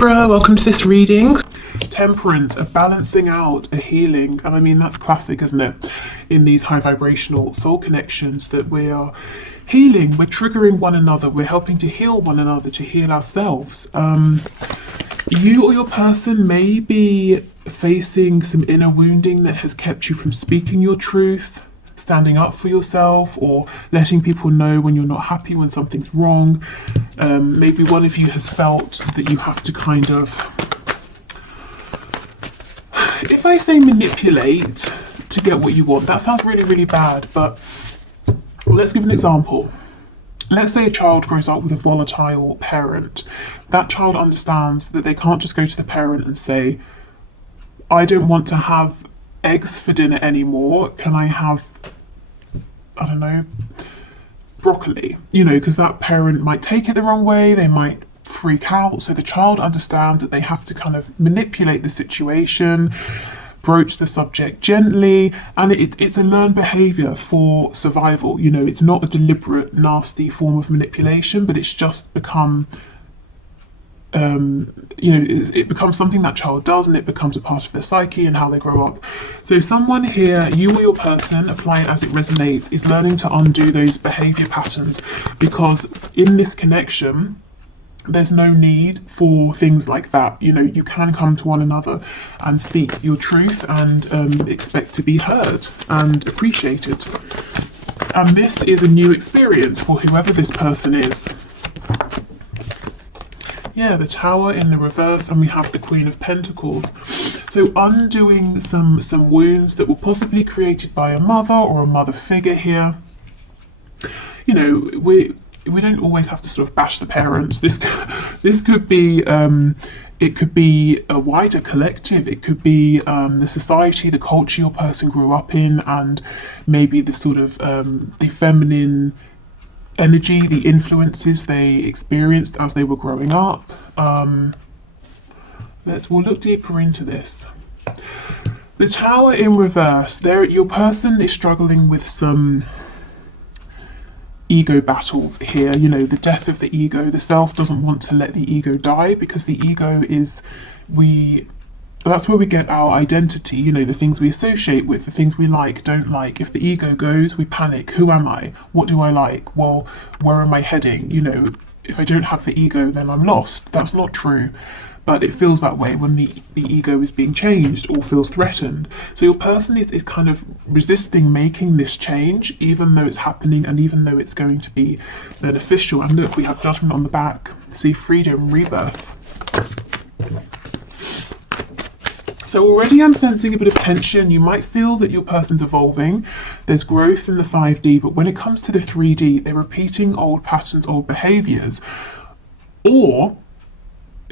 Libra, welcome to this reading. Temperance, a balancing out, a healing, and I mean that's classic, isn't it? In these high vibrational soul connections, that we are healing, we're triggering one another, we're helping to heal one another, to heal ourselves. You or your person may be facing some inner wounding that has kept you from speaking your truth, standing up for yourself, or letting people know when you're not happy, when something's wrong. Maybe one of you has felt that you have to kind of, if I say manipulate to get what you want, that sounds really, really bad, but let's give an example. Let's say a child grows up with a volatile parent. That child understands that they can't just go to the parent and say, I don't want to have eggs for dinner anymore, can I have, I don't know, broccoli? You know, because that parent might take it the wrong way, they might freak out. So the child understands that they have to kind of manipulate the situation, broach the subject gently, and it's a learned behavior for survival. You know, it's not a deliberate, nasty form of manipulation, but it's just become, it becomes something that child does, and it becomes a part of their psyche and how they grow up. So someone here, you or your person, apply it as it resonates, is learning to undo those behavior patterns, because in this connection, there's no need for things like that. You know, you can come to one another and speak your truth and expect to be heard and appreciated. And this is a new experience for whoever this person is. Yeah, the Tower in the reverse, and we have the Queen of Pentacles. So undoing some wounds that were possibly created by a mother or a mother figure here. You know, we don't always have to sort of bash the parents. This could be it could be a wider collective. It could be the society, the culture your person grew up in, and maybe the sort of the feminine energy, the influences they experienced as they were growing up. We'll look deeper into this. The Tower in reverse. There, your person is struggling with some ego battles here. You know, the death of the ego. The self doesn't want to let the ego die, because the ego is, that's where we get our identity, you know, the things we associate with, the things we like, don't like. If the ego goes, we panic. Who am I? What do I like? Well, where am I heading? You know, if I don't have the ego, then I'm lost. That's not true. But it feels that way when the ego is being changed or feels threatened. So your person is kind of resisting making this change, even though it's happening and even though it's going to be beneficial. And look, we have Judgment on the back. See, freedom, rebirth. So already I'm sensing a bit of tension. You might feel that your person's evolving. There's growth in the 5D, but when it comes to the 3D, they're repeating old patterns, old behaviors. Or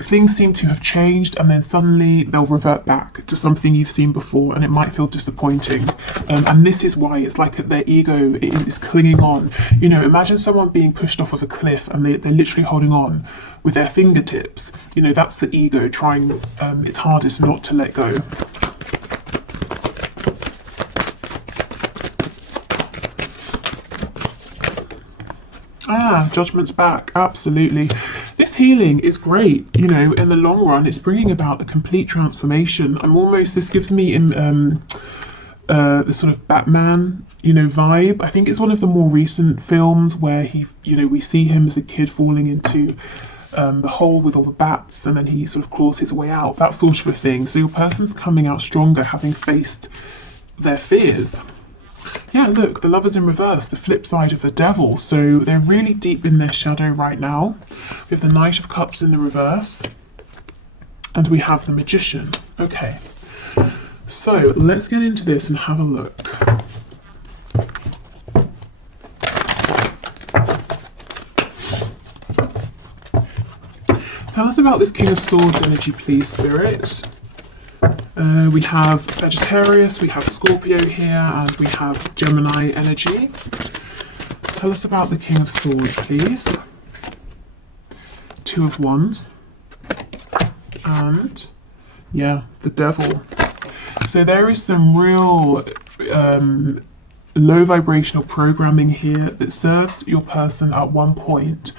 things seem to have changed and then suddenly they'll revert back to something you've seen before, and it might feel disappointing. And this is why it's like their ego is clinging on. You know, imagine someone being pushed off of a cliff and they're literally holding on with their fingertips. You know, that's the ego trying its hardest not to let go. Judgment's back, absolutely. This healing is great, you know, in the long run. It's bringing about a complete transformation. This gives me the sort of Batman, you know, vibe. I think it's one of the more recent films where we see him as a kid falling into the hole with all the bats, and then he sort of claws his way out, that sort of a thing. So your person's coming out stronger, having faced their fears. Yeah, look, the Lover's in reverse, the flip side of the Devil. So they're really deep in their shadow right now. We have the Knight of Cups in the reverse, and we have the Magician. Okay, so let's get into this and have a look. Tell us about this King of Swords energy, please, Spirit. We have Sagittarius, we have Scorpio here, and we have Gemini energy. Tell us about the King of Swords, please. Two of Wands. And, yeah, the Devil. So there is some real low vibrational programming here that served your person at one point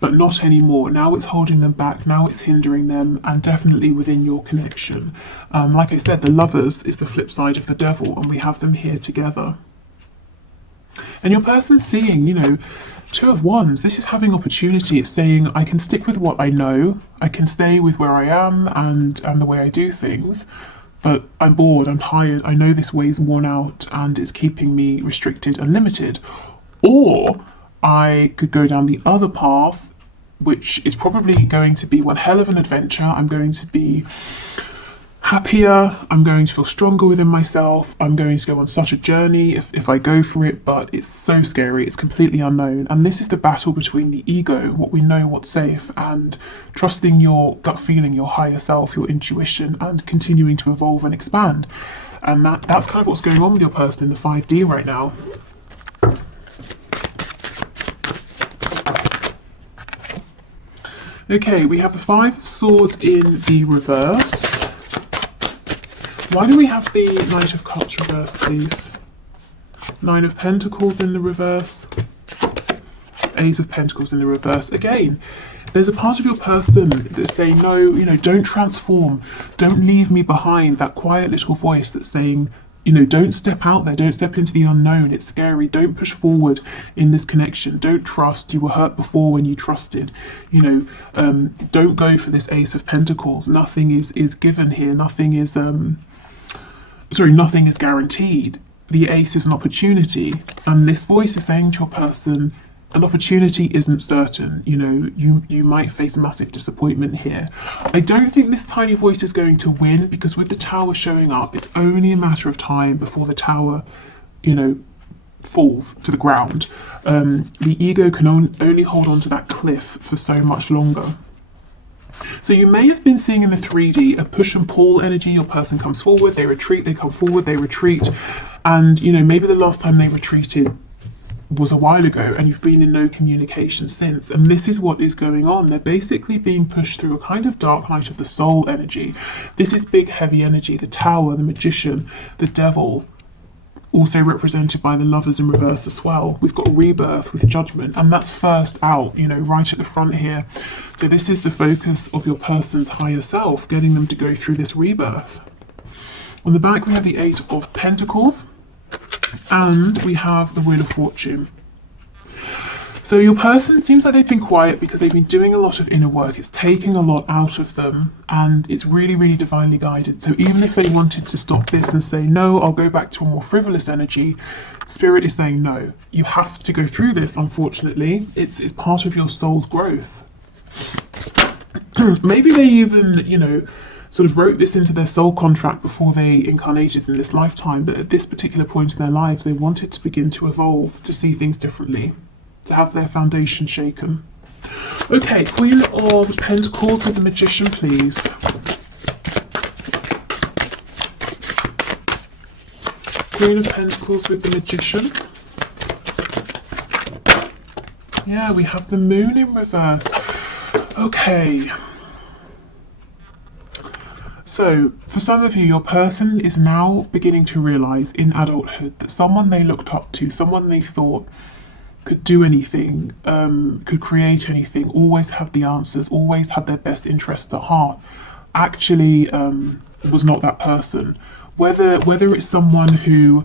but not anymore. Now it's holding them back, now it's hindering them, and definitely within your connection. Like I said, the Lovers is the flip side of the Devil, and we have them here together. And your person's seeing, you know, Two of Wands. This is having opportunity. It's saying, I can stick with what I know, I can stay with where I am and the way I do things, but I'm bored, I'm tired, I know this way's worn out and it's keeping me restricted and limited. Or I could go down the other path, which is probably going to be one hell of an adventure. I'm going to be happier, I'm going to feel stronger within myself, I'm going to go on such a journey if I go for it, but it's so scary, it's completely unknown. And this is the battle between the ego, what we know, what's safe, and trusting your gut feeling, your higher self, your intuition, and continuing to evolve and expand. And that's kind of what's going on with your person in the 5D right now. Okay, we have the Five of Swords in the reverse. Why do we have the Knight of Cups reversed, please? Nine of Pentacles in the reverse. Ace of Pentacles in the reverse. Again, there's a part of your person that's saying, no, you know, don't transform. Don't leave me behind. That quiet little voice that's saying, you know, don't step out there. Don't step into the unknown. It's scary. Don't push forward in this connection. Don't trust. You were hurt before when you trusted. You know, don't go for this Ace of Pentacles. Nothing is given here. Nothing is... nothing is guaranteed. The Ace is an opportunity, and this voice is saying to your person, an opportunity isn't certain. You know, you might face massive disappointment here. I don't think this tiny voice is going to win, because with the Tower showing up, it's only a matter of time before the Tower, you know, falls to the ground. The ego can only hold on to that cliff for so much longer. So you may have been seeing in the 3D a push and pull energy. Your person comes forward, they retreat, they come forward, they retreat. And, you know, maybe the last time they retreated was a while ago and you've been in no communication since. And this is what is going on. They're basically being pushed through a kind of dark night of the soul energy. This is big, heavy energy. The Tower, the Magician, the Devil, also represented by the Lovers in reverse as well. We've got Rebirth with Judgment, and that's first out, you know, right at the front here. So this is the focus of your person's higher self, getting them to go through this rebirth. On the back we have the Eight of Pentacles, and we have the Wheel of Fortune. So your person seems like they've been quiet because they've been doing a lot of inner work. It's taking a lot out of them, and it's really, really divinely guided. So even if they wanted to stop this and say, no, I'll go back to a more frivolous energy, Spirit is saying, no, you have to go through this, unfortunately. It's part of your soul's growth. Maybe they even, you know, sort of wrote this into their soul contract before they incarnated in this lifetime, that at this particular point in their lives, they wanted to begin to evolve, to see things differently, to have their foundation shaken. Okay, Queen of Pentacles with the Magician, please. Queen of Pentacles with the Magician. Yeah, we have the Moon in reverse. Okay. So, for some of you, your person is now beginning to realise in adulthood that someone they looked up to, someone they thought could do anything, could create anything, always had the answers, always had their best interests at heart, actually was not that person. Whether it's someone who,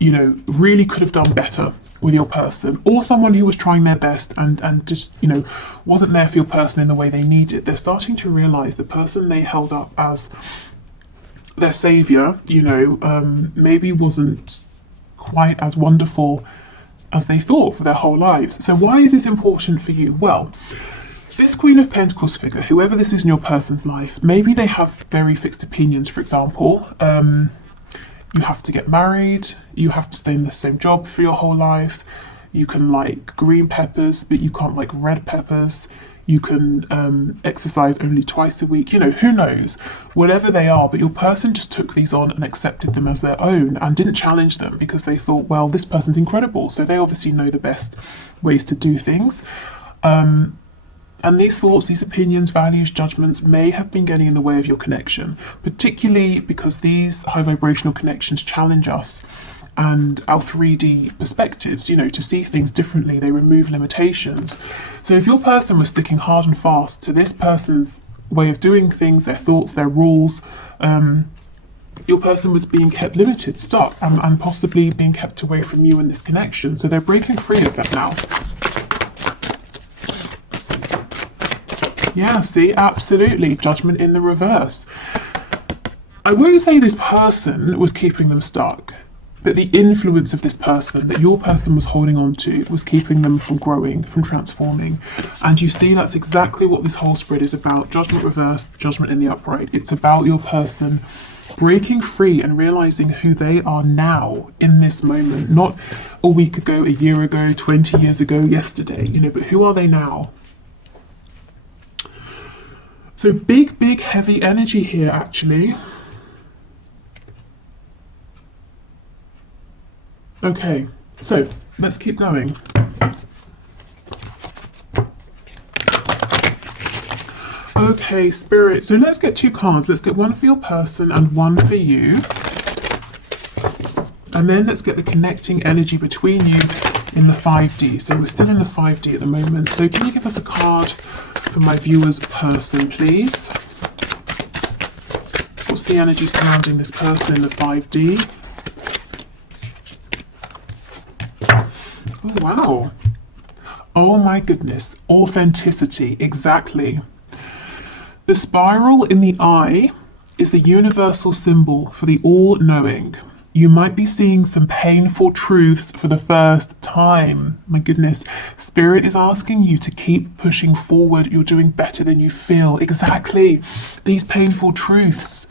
you know, really could have done better with your person, or someone who was trying their best and just, you know, wasn't there for your person in the way they needed, they're starting to realise the person they held up as their saviour, you know, maybe wasn't quite as wonderful as they thought for their whole lives. So why is this important for you? Well, this Queen of Pentacles figure, whoever this is in your person's life, maybe they have very fixed opinions. For example, you have to get married, you have to stay in the same job for your whole life, you can like green peppers but you can't like red peppers, you can exercise only twice a week, you know, who knows, whatever they are, but your person just took these on and accepted them as their own and didn't challenge them because they thought, well, this person's incredible, so they obviously know the best ways to do things. And these thoughts, these opinions, values, judgments may have been getting in the way of your connection, particularly because these high vibrational connections challenge us and our 3D perspectives, you know, to see things differently. They remove limitations. So if your person was sticking hard and fast to this person's way of doing things, their thoughts, their rules, your person was being kept limited, stuck, and possibly being kept away from you in this connection. So they're breaking free of that now. Yeah, see, absolutely. Judgment in the reverse. I won't say this person was keeping them stuck, but the influence of this person that your person was holding on to was keeping them from growing, from transforming. And you see, that's exactly what this whole spread is about. Judgment reversed, judgment in the upright. It's about your person breaking free and realizing who they are now in this moment, not a week ago, a year ago, 20 years ago, yesterday, you know, but who are they now? So big, big, heavy energy here, actually. Okay, so let's keep going. Okay, Spirit, so let's get 2 cards. Let's get one for your person and one for you. And then let's get the connecting energy between you in the 5D. So we're still in the 5D at the moment. So can you give us a card for my viewer's person, please? What's the energy surrounding this person in the 5D? Oh, wow. Oh my goodness. Authenticity. Exactly. The spiral in the eye is the universal symbol for the all-knowing. You might be seeing some painful truths for the first time. My goodness. Spirit is asking you to keep pushing forward. You're doing better than you feel. Exactly. These painful truths.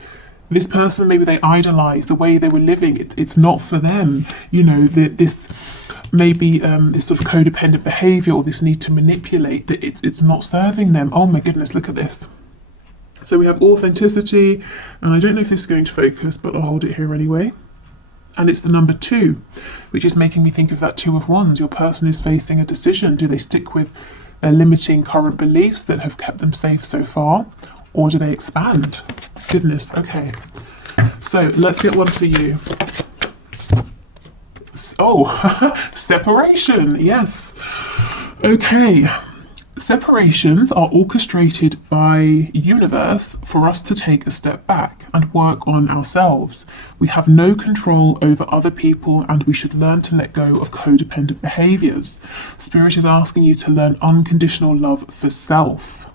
This person, maybe they idolize the way they were living. It's not for them. You know, this maybe this sort of codependent behavior or this need to manipulate, that it's not serving them. Oh my goodness, look at this. So we have authenticity, and I don't know if this is going to focus, but I'll hold it here anyway. And it's the number 2, which is making me think of that 2 of Wands. Your person is facing a decision. Do they stick with their limiting current beliefs that have kept them safe so far, or do they expand? Goodness, okay. So let's get one for you. Oh, separation, yes. Okay. Separations are orchestrated by universe for us to take a step back and work on ourselves. We have no control over other people, and we should learn to let go of codependent behaviors. Spirit is asking you to learn unconditional love for self.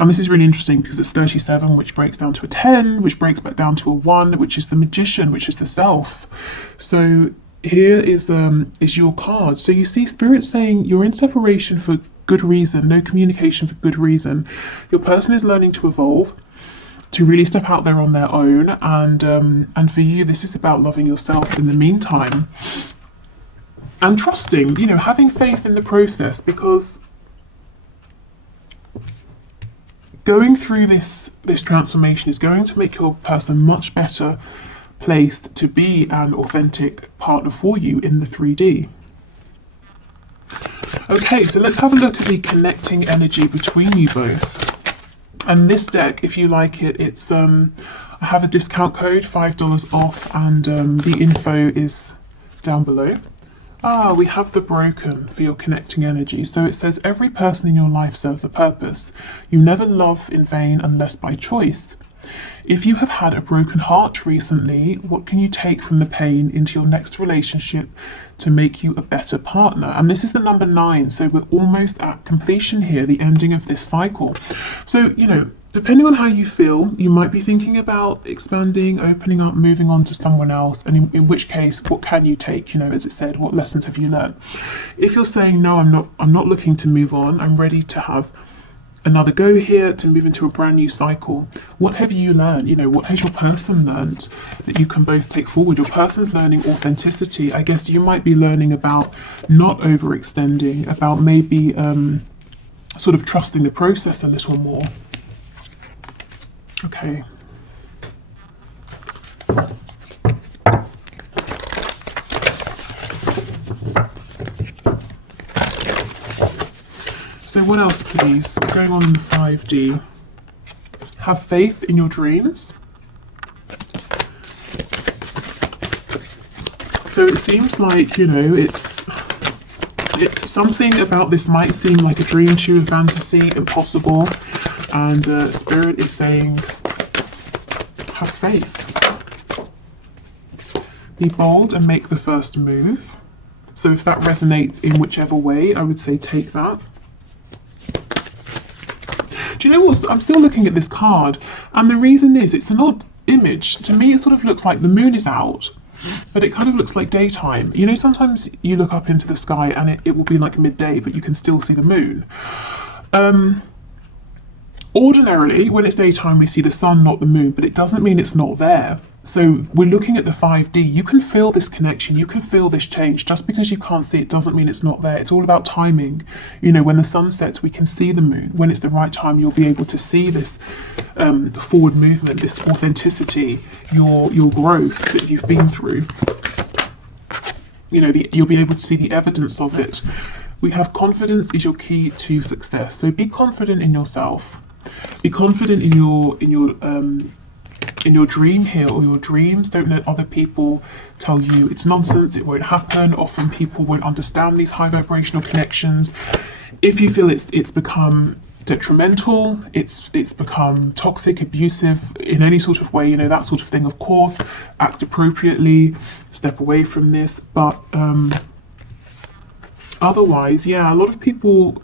And this is really interesting because it's 37, which breaks down to a 10, which breaks back down to a 1, which is the magician, which is the self. So here is your card. So you see Spirit saying you're in separation for good reason, no communication for good reason. Your person is learning to evolve, to really step out there on their own, and for you this is about loving yourself in the meantime. And trusting, you know, having faith in the process, because going through this transformation is going to make your person much better placed to be an authentic partner for you in the 3D. Okay, so let's have a look at the connecting energy between you both. And this deck, if you like it, it's I have a discount code, $5 off, and the info is down below. Ah, we have the broken for your connecting energy. So it says every person in your life serves a purpose. You never love in vain unless by choice. If you have had a broken heart recently, what can you take from the pain into your next relationship to make you a better partner? And this is the number 9, so we're almost at completion here, the ending of this cycle. So, you know, depending on how you feel, you might be thinking about expanding, opening up, moving on to someone else, and in which case, what can you take? You know, as it said, what lessons have you learned? If you're saying, no, I'm not looking to move on, I'm ready to have another go here, to move into a brand new cycle. What have you learned? You know, what has your person learned that you can both take forward? Your person's learning authenticity. I guess you might be learning about not overextending, about maybe sort of trusting the process a little more. Okay. So what else, please? What's going on in the 5D? Have faith in your dreams. So it seems like, you know, it's something about this might seem like a dream to you, a fantasy, impossible, and Spirit is saying, have faith. Be bold and make the first move. So if that resonates in whichever way, I would say take that. Do you know what? I'm still looking at this card, and the reason is it's an odd image. To me, it sort of looks like the moon is out, but it kind of looks like daytime. You know, sometimes you look up into the sky and it will be like midday, but you can still see the moon. Ordinarily, when it's daytime, we see the sun, not the moon, but it doesn't mean it's not there. So we're looking at the 5D. You can feel this connection, you can feel this change. Just because you can't see it doesn't mean it's not there. It's all about timing. You know, when the sun sets, we can see the moon. When it's the right time, you'll be able to see this forward movement, this authenticity, your growth that you've been through. You know, you'll be able to see the evidence of it. We have confidence is your key to success. So be confident in yourself. Be confident in your dream here, or your dreams. Don't let other people tell you it's nonsense, it won't happen. Often people won't understand these high vibrational connections. If you feel it's become detrimental, it's become toxic, abusive in any sort of way, you know, that sort of thing, of course, act appropriately, step away from this. But otherwise, yeah, a lot of people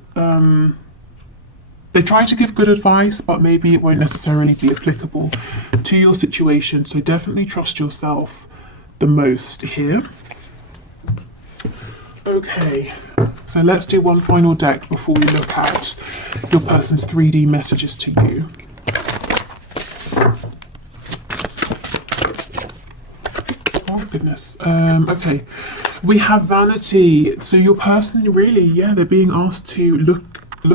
they try to give good advice, but maybe it won't necessarily be applicable to your situation. So definitely trust yourself the most here. Okay, so let's do one final deck before we look at your person's 3D messages to you. Oh goodness. Okay, we have vanity. So your person really, yeah, they're being asked to look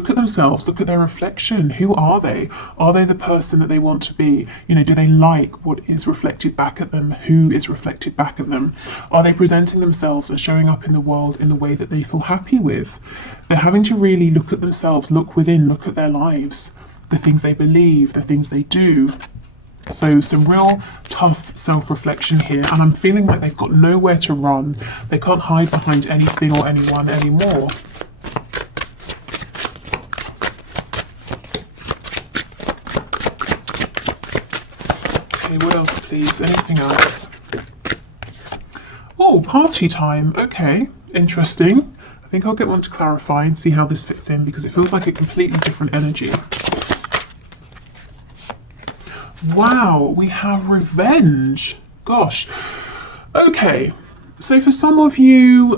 at themselves, look at their reflection. Who are they? Are they the person that they want to be? You know, do they like what is reflected back at them? Who is reflected back at them? Are they presenting themselves and showing up in the world in the way that they feel happy with? They're having to really look at themselves, look within, look at their lives, the things they believe, the things they do. So some real tough self-reflection here, and I'm feeling like they've got nowhere to run. They can't hide behind anything or anyone anymore. What else, please? Anything else? Oh, party time. Okay, interesting. I think I'll get one to clarify and see how this fits in, because it feels like a completely different energy. Wow, we have revenge. Gosh. Okay, so for some of you,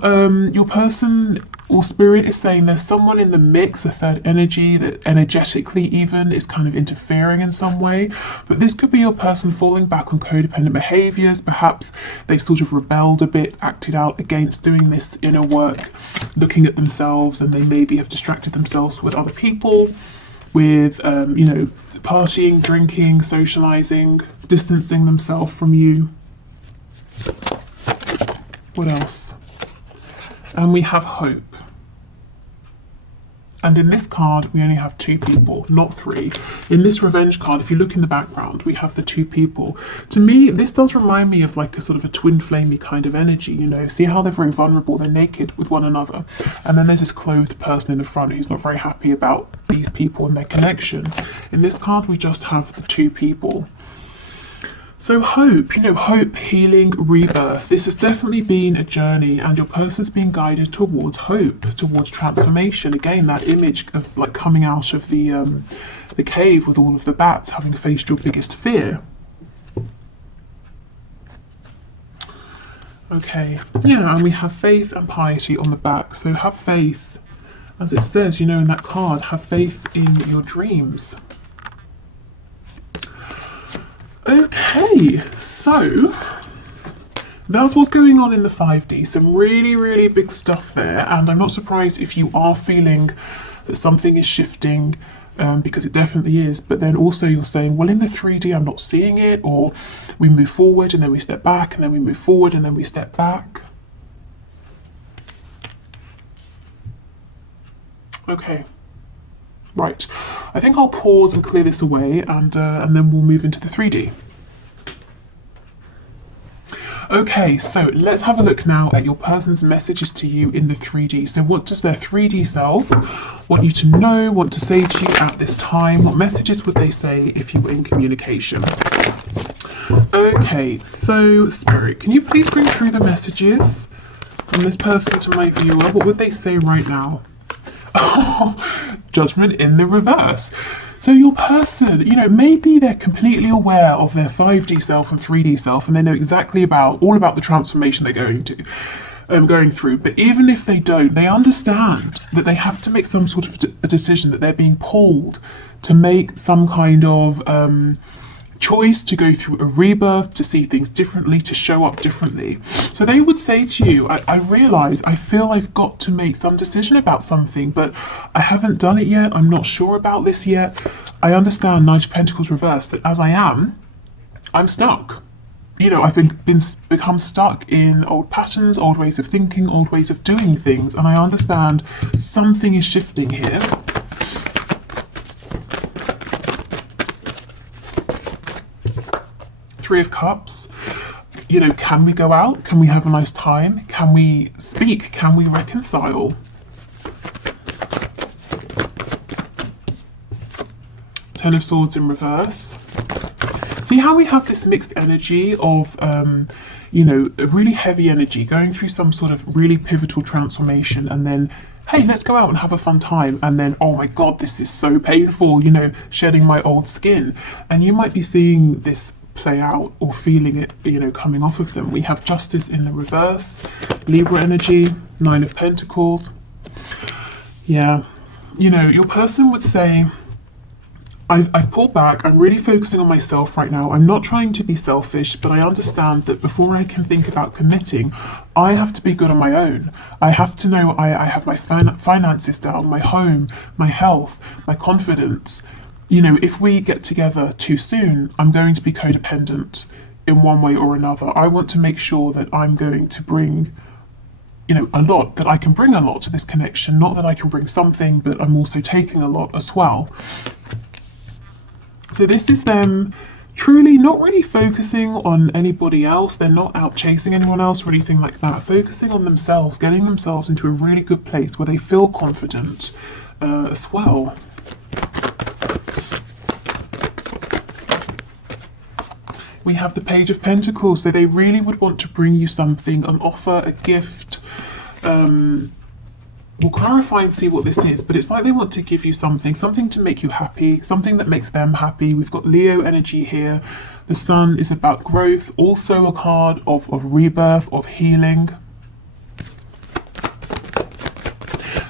your person or spirit is saying there's someone in the mix, a third energy that energetically even is kind of interfering in some way. But this could be your person falling back on codependent behaviors. Perhaps they've sort of rebelled a bit, acted out against doing this inner work, looking at themselves, and they maybe have distracted themselves with other people, with you know, partying, drinking, socializing, distancing themselves from you. What else? And we have hope. And in this card, we only have 2 people, not 3. In this revenge card, if you look in the background, we have the 2 people. To me, this does remind me of like a sort of a twin flamey kind of energy, you know. See how they're very vulnerable, they're naked with one another. And then there's this clothed person in the front who's not very happy about these people and their connection. In this card, we just have the 2 people. So hope, you know, hope, healing, rebirth. This has definitely been a journey, and your person's being guided towards hope, towards transformation. Again, that image of like coming out of the cave with all of the bats, having faced your biggest fear. Okay, yeah, and we have faith and piety on the back. So have faith, as it says, you know, in that card, have faith in your dreams. Okay, so that's what's going on in the 5D. Some really, really big stuff there, and I'm not surprised if you are feeling that something is shifting, because it definitely is. But then also you're saying, well, in the 3D I'm not seeing it, or we move forward and then we step back, and then we move forward and then we step back. Okay. Right, I think I'll pause and clear this away, and then we'll move into the 3D. Okay, so let's have a look now at your person's messages to you in the 3D. So what does their 3D self want you to know, want to say to you at this time? What messages would they say if you were in communication? Okay, so Spirit, can you please bring through the messages from this person to my viewer? What would they say right now? Oh, Judgment in the reverse. So your person, you know, maybe they're completely aware of their 5D self and 3D self, and they know exactly all about the transformation they're going through. But even if they don't, they understand that they have to make some sort of a decision, that they're being pulled to make some kind of choice, to go through a rebirth, to see things differently, to show up differently. So they would say to you, I realise, I feel I've got to make some decision about something, but I haven't done it yet. I'm not sure about this yet. I understand, Knight of Pentacles reversed, that as I'm stuck. You know, I've become stuck in old patterns, old ways of thinking, old ways of doing things, and I understand something is shifting here. Three of Cups. You know, can we go out? Can we have a nice time? Can we speak? Can we reconcile? Ten of Swords in reverse. See how we have this mixed energy of, you know, a really heavy energy going through some sort of really pivotal transformation, and then, hey, let's go out and have a fun time, and then, oh my god, this is so painful, you know, shedding my old skin. And you might be seeing this play out or feeling it, you know, coming off of them. We have Justice in the reverse, Libra energy, Nine of Pentacles. Yeah, you know, your person would say, I've pulled back, I'm really focusing on myself right now. I'm not trying to be selfish, but I understand that before I can think about committing, I have to be good on my own. I have to know I have my finances down, my home, my health, my confidence. You know, if we get together too soon, I'm going to be codependent in one way or another. I want to make sure that I'm going to bring, you know, a lot, that I can bring a lot to this connection, not that I can bring something, but I'm also taking a lot as well. So this is them truly not really focusing on anybody else. They're not out chasing anyone else or anything like that. Focusing on themselves, getting themselves into a really good place where they feel confident as well. We have the Page of Pentacles, so they really would want to bring you something, an offer, a gift. We'll clarify and see what this is, but it's like they want to give you something to make you happy, something that makes them happy. We've got Leo energy here. The Sun is about growth, also a card of rebirth, of healing.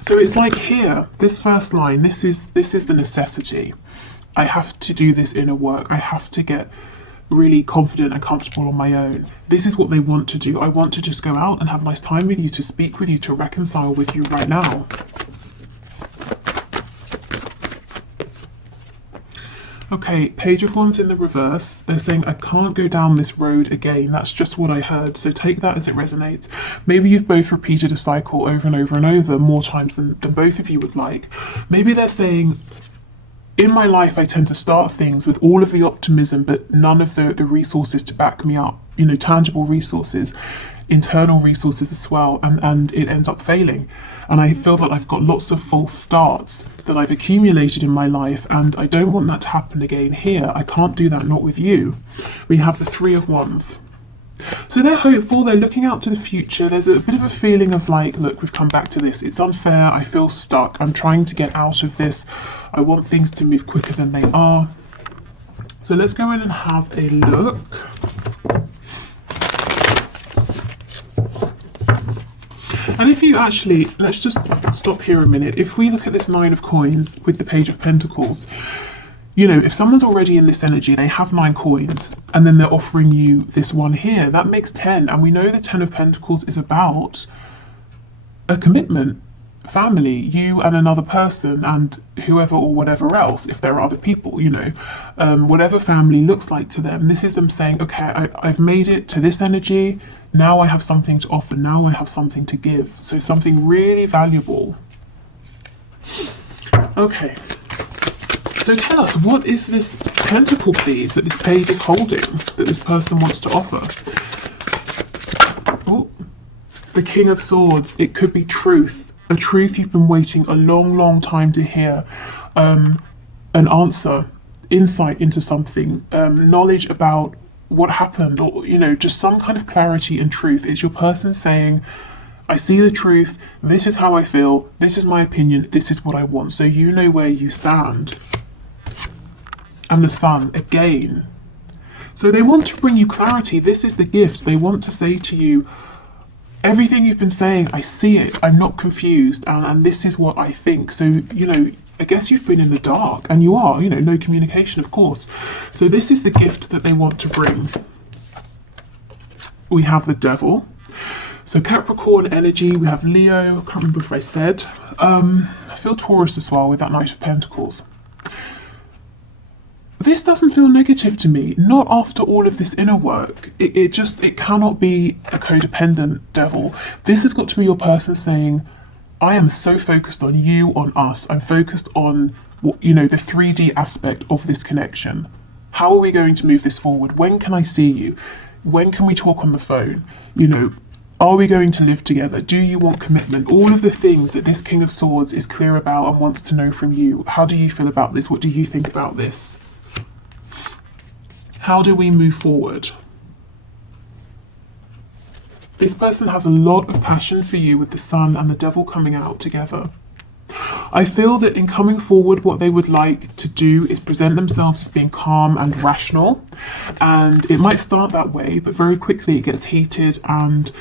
So it's like here, this first line, this is the necessity. I have to do this inner work. I have to get really confident and comfortable on my own. This is what they want to do. I want to just go out and have a nice time with you, to speak with you, to reconcile with you right now. Okay, Page of Wands in the reverse. They're saying, I can't go down this road again. That's just what I heard. So take that as it resonates. Maybe you've both repeated a cycle over and over and over, more times than both of you would like. Maybe they're saying, in my life, I tend to start things with all of the optimism, but none of the resources to back me up, you know, tangible resources, internal resources as well, and it ends up failing. And I feel that I've got lots of false starts that I've accumulated in my life, and I don't want that to happen again here. I can't do that, not with you. We have the Three of Wands. So they're hopeful, they're looking out to the future. There's a bit of a feeling of like, look, we've come back to this. It's unfair, I feel stuck, I'm trying to get out of this. I want things to move quicker than they are. So let's go in and have a look. And if you actually, let's just stop here a minute. If we look at this Nine of Coins with the Page of Pentacles, you know, if someone's already in this energy, they have 9 coins, and then they're offering you this one here, that makes 10. And we know the 10 of Pentacles is about a commitment, family, you and another person, and whoever or whatever else, if there are other people, you know, whatever family looks like to them. This is them saying, okay, I've made it to this energy, now I have something to offer, now I have something to give. So something really valuable. Okay. So tell us, what is this pentacle, please, that this page is holding, that this person wants to offer? The King of Swords, it could be truth, a truth you've been waiting a long, long time to hear, an answer, insight into something, knowledge about what happened, or, you know, just some kind of clarity and truth. It's your person saying, I see the truth, this is how I feel, this is my opinion, this is what I want. So you know where you stand. And the Sun, again. So they want to bring you clarity. This is the gift. They want to say to you, everything you've been saying, I see it, I'm not confused, and this is what I think. So, you know, I guess you've been in the dark, and you are, you know, no communication, of course. So this is the gift that they want to bring. We have the Devil. So Capricorn energy, we have Leo, I can't remember if I said. I feel Taurus as well with that Knight of Pentacles. This doesn't feel negative to me, not after all of this inner work. It cannot be a codependent devil. This has got to be your person saying, I am so focused on you, on us. I'm focused on, you know, the 3D aspect of this connection. How are we going to move this forward? When can I see you? When can we talk on the phone? You know, are we going to live together? Do you want commitment? All of the things that this King of Swords is clear about and wants to know from you. How do you feel about this? What do you think about this? How do we move forward? This person has a lot of passion for you with the Sun and the Devil coming out together. I feel that in coming forward, what they would like to do is present themselves as being calm and rational, and it might start that way, but very quickly it gets heated, and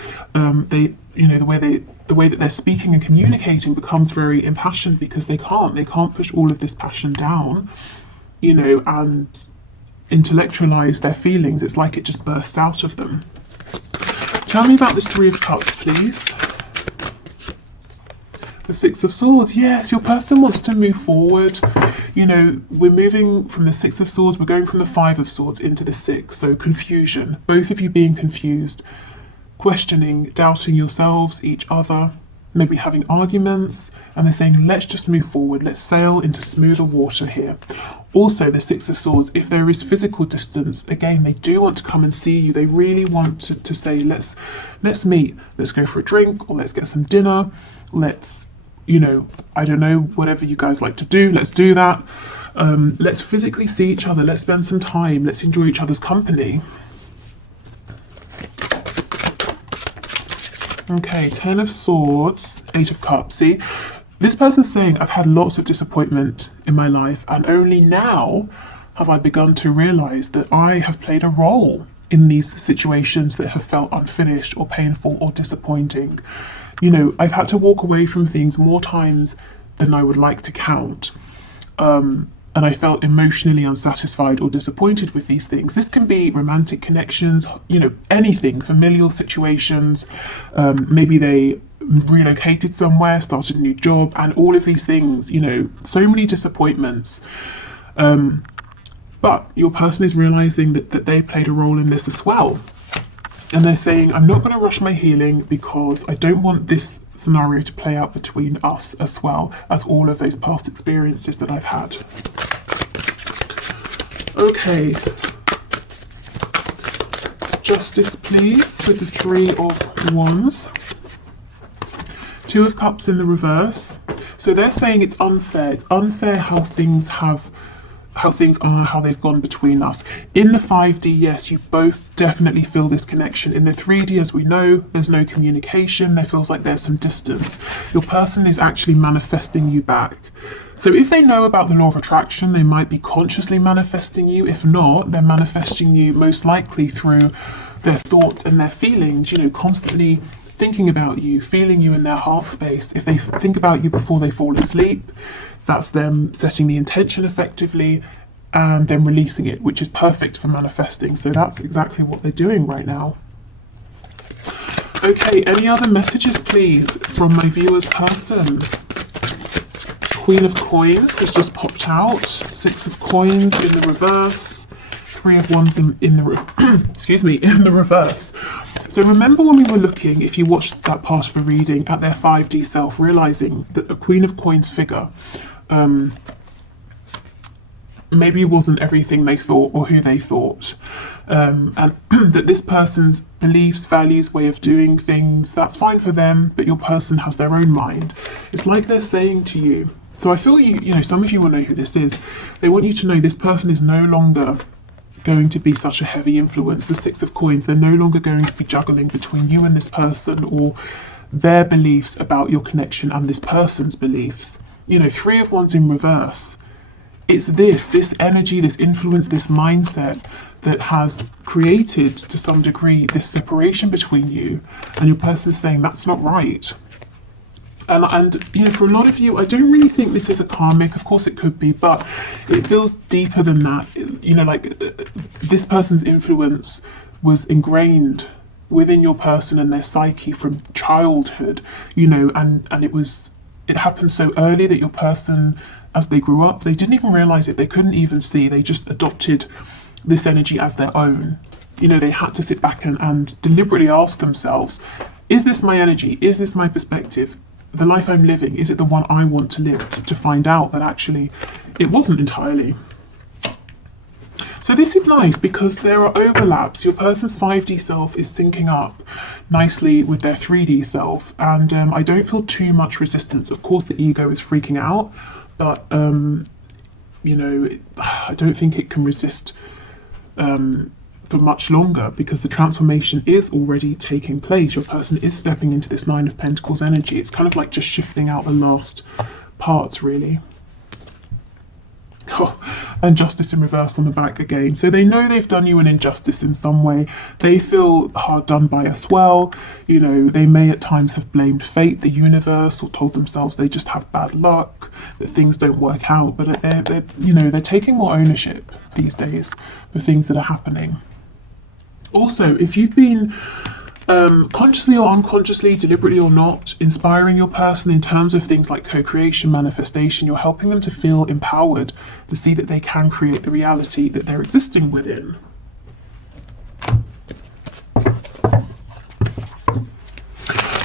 they, you know, the way that they're speaking and communicating becomes very impassioned because they can't push all of this passion down, you know, and intellectualize their feelings. It's like it just bursts out of them. Tell me about this Three of Cups, please. The Six of Swords. Yes, your person wants to move forward. You know, we're moving from the Six of Swords, we're going from the Five of Swords into the Six. So confusion, both of you being confused, questioning, doubting yourselves, each other, maybe having arguments, and they're saying, let's just move forward, let's sail into smoother water here. Also, the Six of Swords, if there is physical distance, again, they do want to come and see you. They really want to say, let's meet, let's go for a drink, or let's get some dinner, let's, you know, I don't know, whatever you guys like to do, let's do that. Let's physically see each other, let's spend some time, let's enjoy each other's company. Okay, Ten of Swords, Eight of Cups. See, this person's saying, I've had lots of disappointment in my life, and only now have I begun to realize that I have played a role in these situations that have felt unfinished or painful or disappointing. You know, I've had to walk away from things more times than I would like to count. And I felt emotionally unsatisfied or disappointed with these things. This can be romantic connections, you know, anything, familial situations. Maybe they relocated somewhere, started a new job, and all of these things, you know, so many disappointments. But your person is realizing that they played a role in this as well. And they're saying, I'm not going to rush my healing because I don't want this scenario to play out between us as well as all of those past experiences that I've had. Okay. Justice, please, with the Three of Wands. Two of Cups in the reverse. So they're saying it's unfair. It's unfair how things are, how they've gone between us. In the 5D, yes, you both definitely feel this connection. In the 3D, as we know, there's no communication. There feels like there's some distance. Your person is actually manifesting you back. So if they know about the law of attraction, they might be consciously manifesting you. If not, they're manifesting you most likely through their thoughts and their feelings, you know, constantly thinking about you, feeling you in their heart space. If they think about you before they fall asleep, that's them setting the intention effectively and then releasing it, which is perfect for manifesting. So that's exactly what they're doing right now. Okay, any other messages, please, from my viewer's person? Queen of Coins has just popped out. Six of Coins in the reverse. Three of Wands in the excuse me, in the reverse. So remember when we were looking, if you watched that part of the reading, at their 5D self, realizing that a Queen of Coins figure maybe it wasn't everything they thought or who they thought, and that this person's beliefs, values, way of doing things, that's fine for them, but your person has their own mind. It's like they're saying to you, so I feel you know, some of you will know who this is. They want you to know this person is no longer going to be such a heavy influence. The Six of Coins, they're no longer going to be juggling between you and this person, or their beliefs about your connection and this person's beliefs. You know, Three of Wands in reverse. It's this energy, this influence, this mindset that has created to some degree this separation between you, and your person is saying that's not right. And you know, for a lot of you, I don't really think this is a karmic. Of course it could be, but it feels deeper than that. You know, like this person's influence was ingrained within your person and their psyche from childhood, you know, and it happened so early that your person, as they grew up, they didn't even realize it. They couldn't even see. They just adopted this energy as their own. You know, they had to sit back and deliberately ask themselves, is this my energy? Is this my perspective? The life I'm living, is it the one I want to live? To find out that actually it wasn't entirely. So this is nice because there are overlaps. Your person's 5D self is syncing up nicely with their 3D self, and I don't feel too much resistance. Of course the ego is freaking out, but you know, I don't think it can resist for much longer, because the transformation is already taking place. Your person is stepping into this Nine of Pentacles energy. It's kind of like just shifting out the last parts, really. Oh, and Justice in reverse on the back again. So they know they've done you an injustice in some way. They feel hard done by as well. You know, they may at times have blamed fate, the universe, or told themselves they just have bad luck, that things don't work out. But they're taking more ownership these days for things that are happening. Also, if you've been consciously or unconsciously, deliberately or not, inspiring your person in terms of things like co-creation, manifestation, you're helping them to feel empowered, to see that they can create the reality that they're existing within.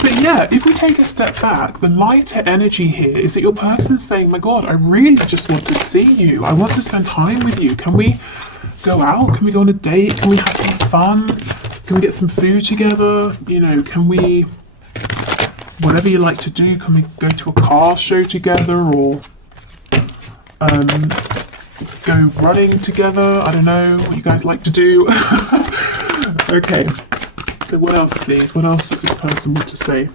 But yeah, if we take a step back, the lighter energy here is that your person's saying, my God, I really just want to see you. I want to spend time with you. Can we go out? Can we go on a date? Can we have some fun? Can we get some food together? You know, can we, whatever you like to do, can we go to a car show together, or go running together? I don't know what you guys like to do. Okay, so what else, please? What else does this person want to say?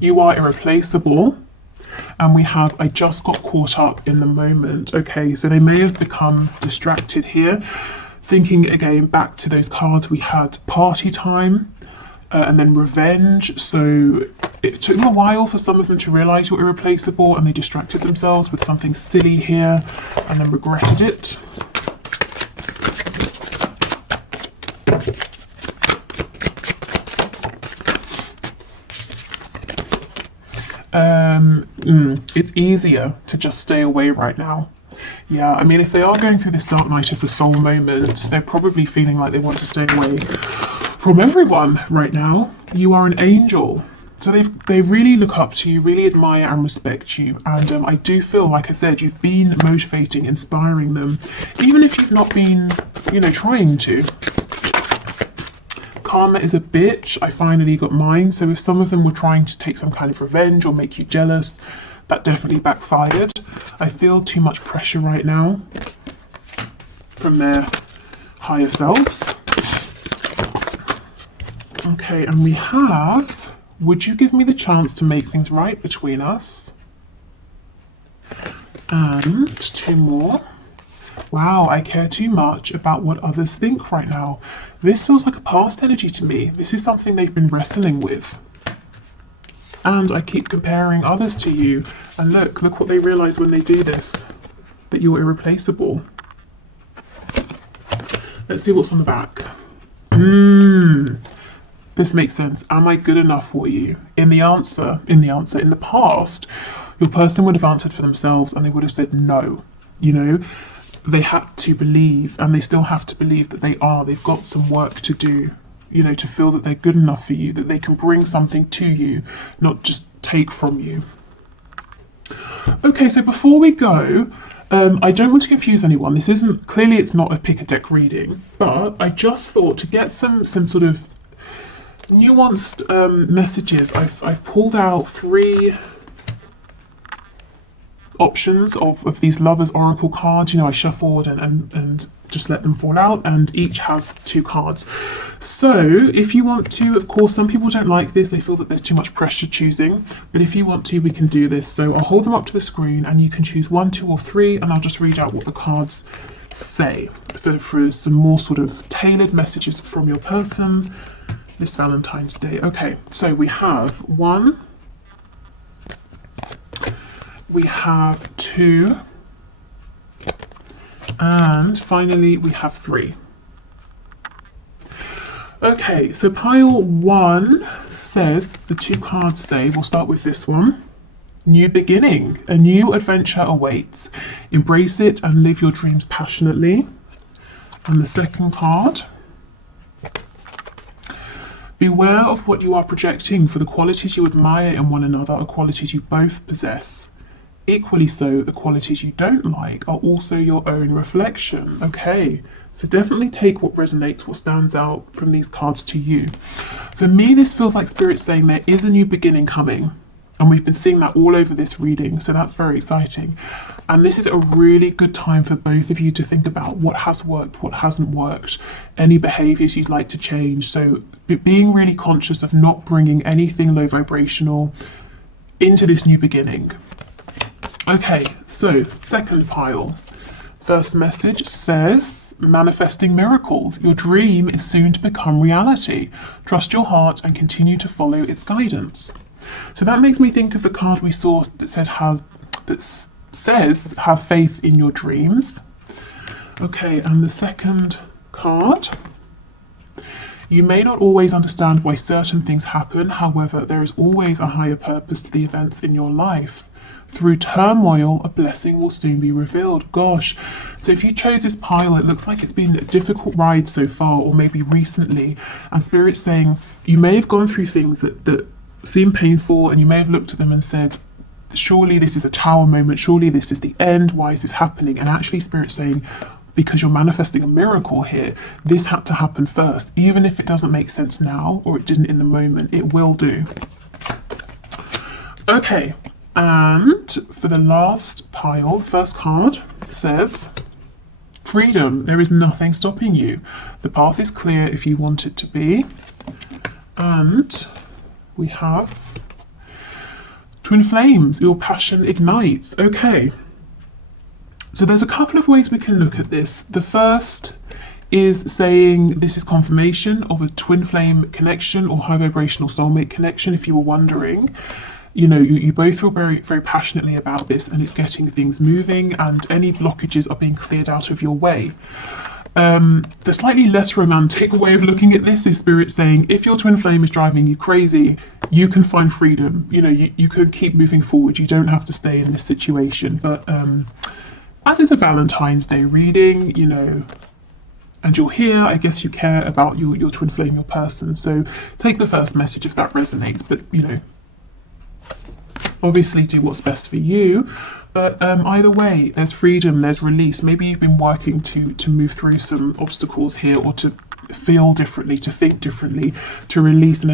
You are irreplaceable. And we have, I just got caught up in the moment. Okay, so they may have become distracted here. Thinking again back to those cards we had, party time, and then revenge. So it took them a while for some of them to realize you're irreplaceable, and they distracted themselves with something silly here and then regretted it. It's easier to just stay away right now. Yeah, I mean, if they are going through this dark night of the soul moment, they're probably feeling like they want to stay away from everyone right now. You are an angel. So they really look up to you, really admire and respect you. And I do feel, like I said, you've been motivating, inspiring them, even if you've not been, you know, trying to. Karma is a bitch. I finally got mine. So if some of them were trying to take some kind of revenge or make you jealous, that definitely backfired. I feel too much pressure right now from their higher selves. Okay, and we have, would you give me the chance to make things right between us? And two more. Wow, I care too much about what others think right now. This feels like a past energy to me. This is something they've been wrestling with. And I keep comparing others to you. And look what they realize when they do this. That you're irreplaceable. Let's see what's on the back. This makes sense. Am I good enough for you? In the past, your person would have answered for themselves and they would have said no. You know, they had to believe, and they still have to believe that they are. They've got some work to do, you know, to feel that they're good enough for you, that they can bring something to you, not just take from you. Okay, so before we go, I don't want to confuse anyone. This isn't, clearly it's not a pick a deck reading, but I just thought to get some sort of nuanced messages, I've pulled out 3 options of these lovers oracle cards. You know, I shuffled and just let them fall out, and each has 2 cards. So if you want to, of course, some people don't like this, they feel that there's too much pressure choosing, but if you want to, we can do this. So I'll hold them up to the screen and you can choose 1, 2 or 3, and I'll just read out what the cards say for some more sort of tailored messages from your person this Valentine's Day. Okay, so we have 1, we have 2, and finally we have 3. Okay, so pile 1 says, the 2 cards say, we'll start with this one. New beginning, a new adventure awaits. Embrace it and live your dreams passionately. And the second card, beware of what you are projecting, for the qualities you admire in one another are qualities you both possess. Equally so, the qualities you don't like are also your own reflection. Okay, so definitely take what resonates, what stands out from these cards to you. For me, this feels like Spirit saying there is a new beginning coming, and we've been seeing that all over this reading, so that's very exciting. And this is a really good time for both of you to think about what has worked, what hasn't worked, any behaviors you'd like to change. So being really conscious of not bringing anything low vibrational into this new beginning. Okay, so second pile. First message says, manifesting miracles. Your dream is soon to become reality. Trust your heart and continue to follow its guidance. So that makes me think of the card we saw that says have faith in your dreams. Okay, and the second card. You may not always understand why certain things happen, however, there is always a higher purpose to the events in your life. Through turmoil, a blessing will soon be revealed. Gosh, so if you chose this pile, it looks like it's been a difficult ride so far, or maybe recently, and Spirit's saying you may have gone through things that seem painful, and you may have looked at them and said, surely this is a tower moment, surely this is the end, why is this happening? And actually Spirit's saying, because you're manifesting a miracle here, this had to happen first. Even if it doesn't make sense now, or it didn't in the moment, it will do. Okay. And for the last pile, first card says, freedom. There is nothing stopping you. The path is clear if you want it to be. And we have twin flames. Your passion ignites. Okay. So there's a couple of ways we can look at this. The first is saying this is confirmation of a twin flame connection or high vibrational soulmate connection, if you were wondering. You know, you both feel very, very passionately about this, and it's getting things moving, and any blockages are being cleared out of your way. The slightly less romantic way of looking at this is Spirit saying, if your twin flame is driving you crazy, you can find freedom. You know, you can keep moving forward. You don't have to stay in this situation. But as it's a Valentine's Day reading, you know, and you're here, I guess you care about your twin flame, your person. So take the first message if that resonates. But, you know, obviously do what's best for you, but either way, there's freedom, there's release. Maybe you've been working to move through some obstacles here, or to feel differently, to think differently, to release and